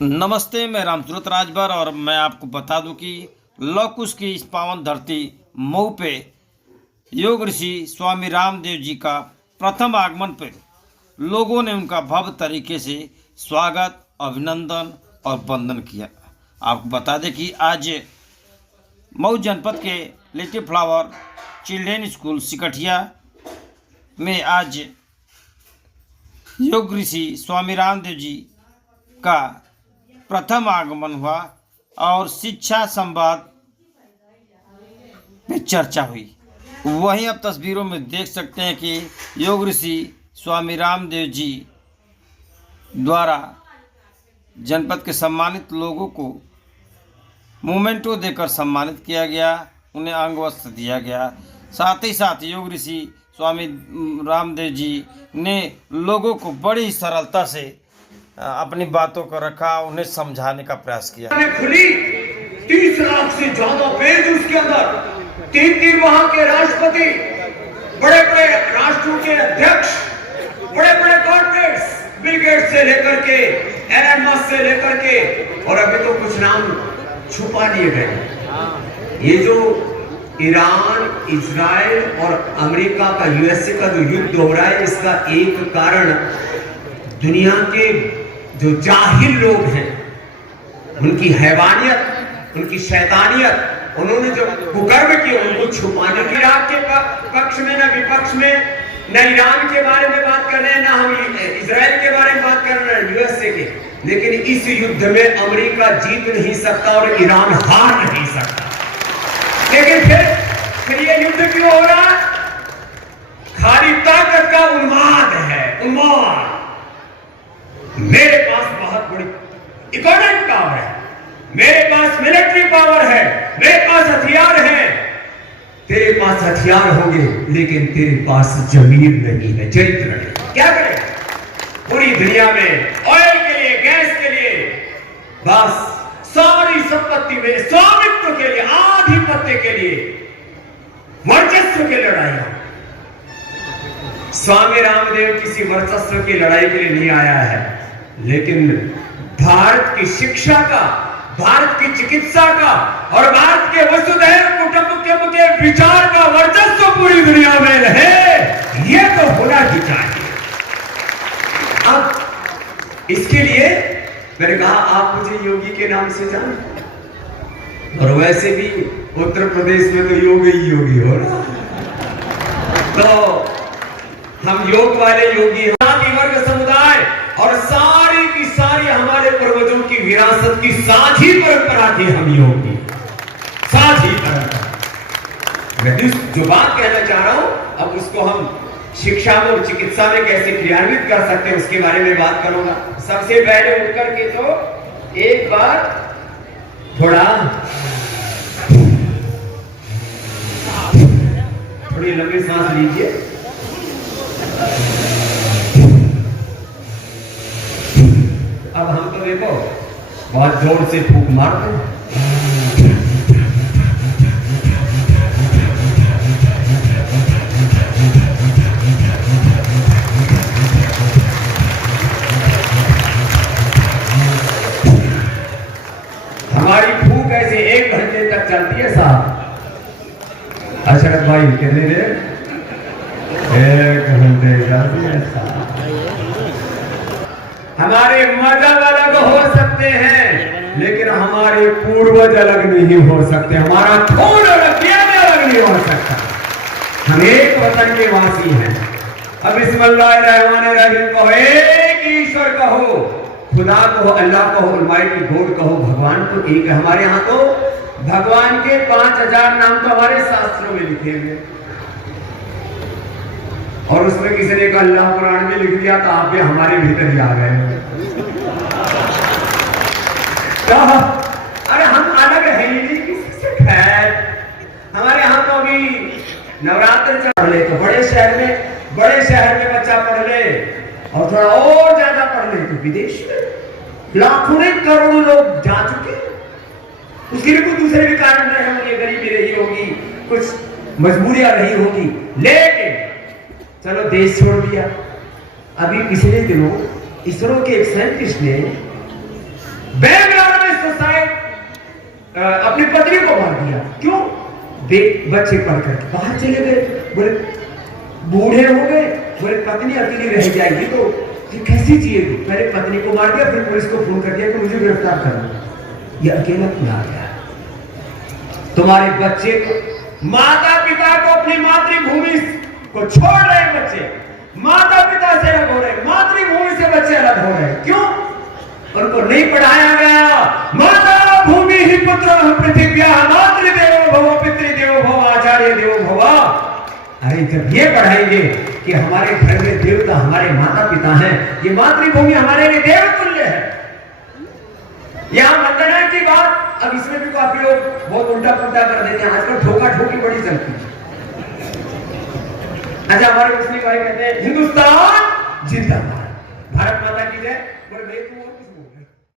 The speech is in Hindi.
नमस्ते, मैं रामसूरत राजभर और मैं आपको बता दूं कि लौह कुश की इस पावन धरती मऊ पे योग ऋषि स्वामी रामदेव जी का प्रथम आगमन पे लोगों ने उनका भव्य तरीके से स्वागत, अभिनंदन और वंदन किया। आपको बता दें कि आज मऊ जनपद के लिटिल फ्लावर चिल्ड्रेन स्कूल सिकठिया में आज योग ऋषि स्वामी रामदेव जी का प्रथम आगमन हुआ और शिक्षा संवाद पे चर्चा हुई। वहीं आप तस्वीरों में देख सकते हैं कि योग ऋषि स्वामी रामदेव जी द्वारा जनपद के सम्मानित लोगों को मोमेंटो देकर सम्मानित किया गया, उन्हें अंग वस्त्र दिया गया। साथ ही साथ योग ऋषि स्वामी रामदेव जी ने लोगों को बड़ी सरलता से अपनी बातों को रखा, उन्हें समझाने का प्रयास किया। खुली 30 लाख से ज्यादा पेज उसके अंदर, 3 वहां के राष्ट्रपति, बड़े बड़े राष्ट्रों के अध्यक्ष, बड़े बड़े कॉर्पोरेट्स, बिल गेट्स से लेकर के एलन मस्क से लेकर के, और अभी तो कुछ नाम छुपा दिए गए। ये जो ईरान, इजराइल और अमेरिका का, यूएसए का जो युद्ध हो रहा है, इसका एक कारण दुनिया के जो जाहिल लोग हैं, उनकी हैवानियत, उनकी शैतानियत, उन्होंने जो कुकर्म किए उनको छुपाने के। इराक के पक्ष में, न विपक्ष में, न ईरान के बारे में बात कर रहे हैं, न हम इजराइल के बारे में बात कर रहे हैं, यूएसए के। लेकिन इस युद्ध में अमेरिका जीत नहीं सकता और ईरान हार नहीं सकता। लेकिन फिर ये युद्ध क्यों हो रहा है? खाली ताकत का उन्माद है, उन्माद। मेरे पास बहुत बड़ी इकोनॉमिक पावर है, मेरे पास मिलिट्री पावर है, मेरे पास हथियार है। तेरे पास हथियार होंगे लेकिन तेरे पास जमीन नहीं है, चरित्र नहीं। क्या करें? पूरी दुनिया में ऑयल के लिए, गैस के लिए, बस सारी संपत्ति में स्वामित्व के लिए, आधिपत्य के लिए, वर्चस्व की लड़ाई। स्वामी रामदेव किसी वर्चस्व की लड़ाई के लिए नहीं आया है, लेकिन भारत की शिक्षा का, भारत की चिकित्सा का और भारत के वसुधैव कुटुंबकम के विचार का वर्चस्व पूरी दुनिया में रहे, यह तो होना ही चाहिए। अब इसके लिए मैंने कहा आप मुझे योगी के नाम से जाने, और वैसे भी उत्तर प्रदेश में तो योगी ही योगी हो रहा, तो हम योग वाले योगी हैं। वर्ग समुदाय और सारी की सारी हमारे पूर्वजों की विरासत की साझी परंपरा थी, हम योगी, साझी परंपरा। मैं जो बात कहना चाह रहा हूं, अब उसको हम शिक्षा में और चिकित्सा में कैसे क्रियान्वित कर सकते हैं उसके बारे में बात करूंगा। सबसे पहले उठ करके तो एक बार थोड़ी लंबी सांस लीजिए। अब हम तो देखो बहुत जोर से फूंक मारते हैं। हमारी फूंक ऐसे 1 घंटे तक चलती है साहब। अशरफ भाई कितनी देर? 1 घंटे चलती है साहब। हमारे मजहब अलग हो सकते हैं, लेकिन हमारे पूर्वज अलग नहीं हो सकते, हमारा खून अलग नहीं हो सकता। हम एक वतन के वासी हैं। अब बिस्मिल्लाहिर्रहमानिर्रहीम कहो, एक ईश्वर कहो, खुदा कहो, अल्लाह कहो, अलमाइटी गॉड कहो, भगवान तो एक है। हमारे यहाँ तो भगवान के 5000 नाम तो हमारे शास्त्रों में लिखे हुए, और उसमें किसी ने कहा अल्लाह कुरान में लिख दिया, तो आप भी हमारे भीतर ही आ गए। तो अरे हम अलग है ही नहीं किसी से। खैर, हमारे यहाँ तो अभी नवरात्र पढ़ ले तो बड़े शहर में बच्चा पढ़ ले, और थोड़ा और ज्यादा पढ़ ले तो विदेश में लाखों ने करोड़ों लोग जा चुके। उसके लिए कुछ दूसरे भी कारण रहे होंगे, गरीबी रही होगी, कुछ मजबूरियां रही होगी, लेकिन चलो देश छोड़ दिया। अभी पिछले दिनों इसरो के एक साइंटिस्ट ने बेंगलोर में सुसाइड अपनी पत्नी को मार दिया। क्यों? बच्चे पढ़कर बाहर चले गए, बोले बूढ़े हो गए, बोले पत्नी अकेली रह जाएगी तो ये कैसी जिएगी। पहले पत्नी को मार दिया, फिर पुलिस को फोन कर दिया कि मुझे गिरफ्तार करना। ये अकेला क्यों आ गया? तुम्हारे बच्चे को, माता पिता को अपनी मातृभूमि को छोड़ रहे बच्चे, माता पिता से अलग हो रहे, मातृभूमि से बच्चे अलग हो रहे। क्यों? उनको नहीं पढ़ाया गया। माता भूमि ही पुत्र पृथिव्या मातृदेवो भव पितृदेवो भव आचार्य देवो भव। अरे जब ये पढ़ाएंगे कि हमारे घर में देवता हमारे माता पिता हैं, ये मातृभूमि हमारे लिए देवतुल्य है। यहां वंदना की बात, अब इसमें भी काफी लोग बहुत उल्टा पुल्टा कर देते हैं। आजकल ठोका ठोकी बड़ी चलती है। अच्छा, हमारे मुस्लिम भाई कहते हैं हिंदुस्तान जिंदाबाद, भारत माता की जय। बोले